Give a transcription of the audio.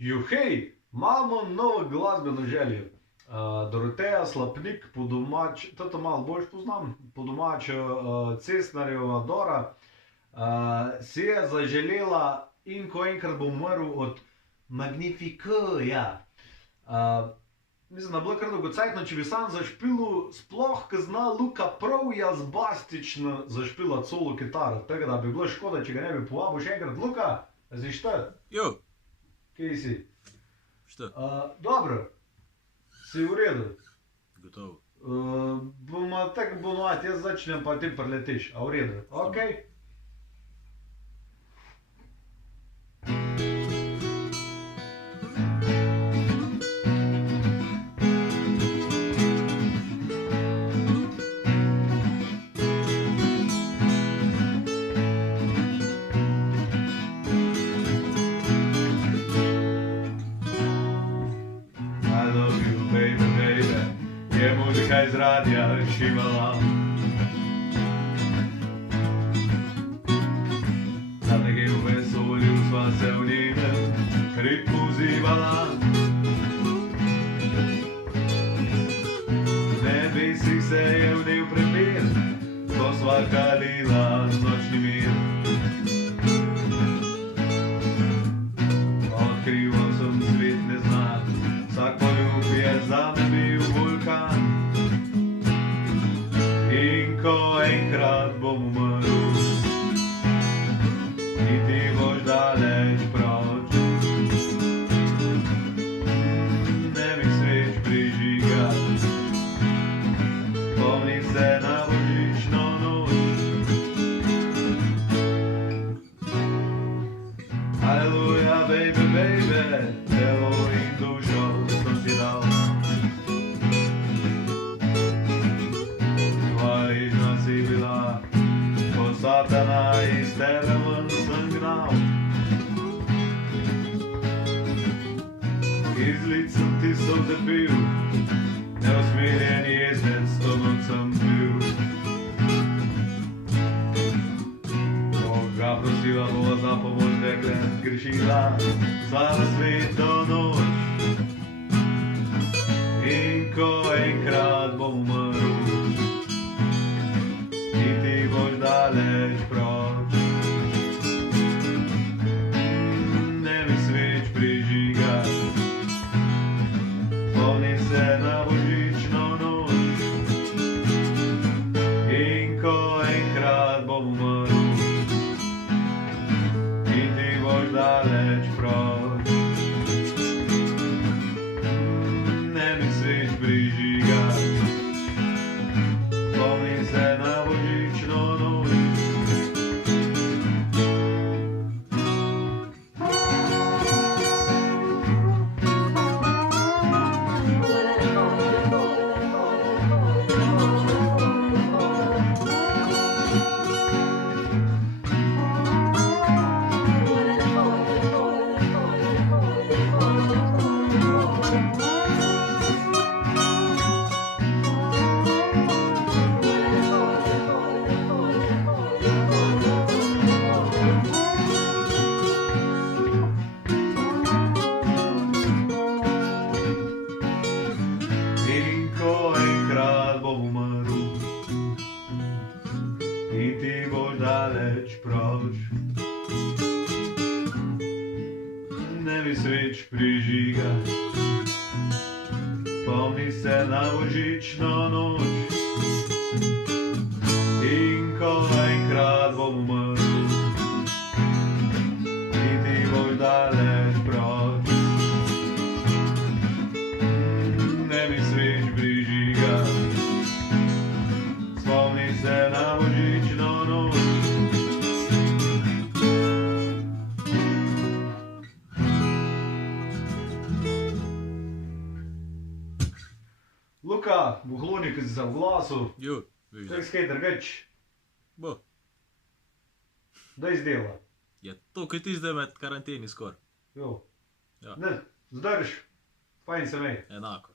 Juhej, imamo novo glasbeno željo. Doroteja Slapnik, po domač, to malo boljš poznam, po domač Cestnarjeva Dora, si je zaželela in ko enkrat bo umrl od Magnificoja. Mislim, da je bilo kar dolgocajtno, če bi sam zašpilu, sploh, ko zna Luka prav jazbastično zašpila solo kitaro. Tako da bi bilo škoda, če ga ne bi povabil še enkrat. Luka, si šta? Jo. Kje si? Šta? Dobro. Si v redu? Gotovo. Bomo tako ponovati, jaz začnem, pa ti preletiš. A v redu? Okej? Je muzika iz radija šivala. Sad nekaj v vesolju sva se v njinem ritmu zivala. Nebesih se je vdel prepir, ko sva kalila nočni mir. Odkrival sem svet neznan, vsak poljub je zame bil vulkan. In ko enkrat bom umrl, in ti boš daleč proč, ne mi sveč prižigat, spomni se na božično noč. Aleluja, baby, baby, telo in dušo sem ti dal. Hvaležna si bila, ko satana iz tebe ven sem gnal. Iz lic sem ti solze pil, neusmiljen jezdec to noč sem bil. Boga prosila bova za pomoč, dekle grešila sva na sveto noč. In ko enkrat bom umrl, in ti boš daleč proč, ne mi sveč prižigat, spomni se na božično noč. In ko enkrat bom umrl, in ti boš daleč proč, ne mi sveč prižigat, spomni se na božično noč. In ko enkrat bom umrl, in ti boš daleč proč, ne mi sveč prižigat, spomni se na božično noč. In ko enkrat bom umrl, in ti boš daleč proč, ne mi sveč prižigat, spomni se na božično noč. Luka, Buhlonik si se v glasu, Jo, veš da. tako skaj drgač, Bo. daj zdela. Je to, kaj ti zdaj med karanteni skor. Jo. Ja. Ne, zdrž, fajn se mej. Enako.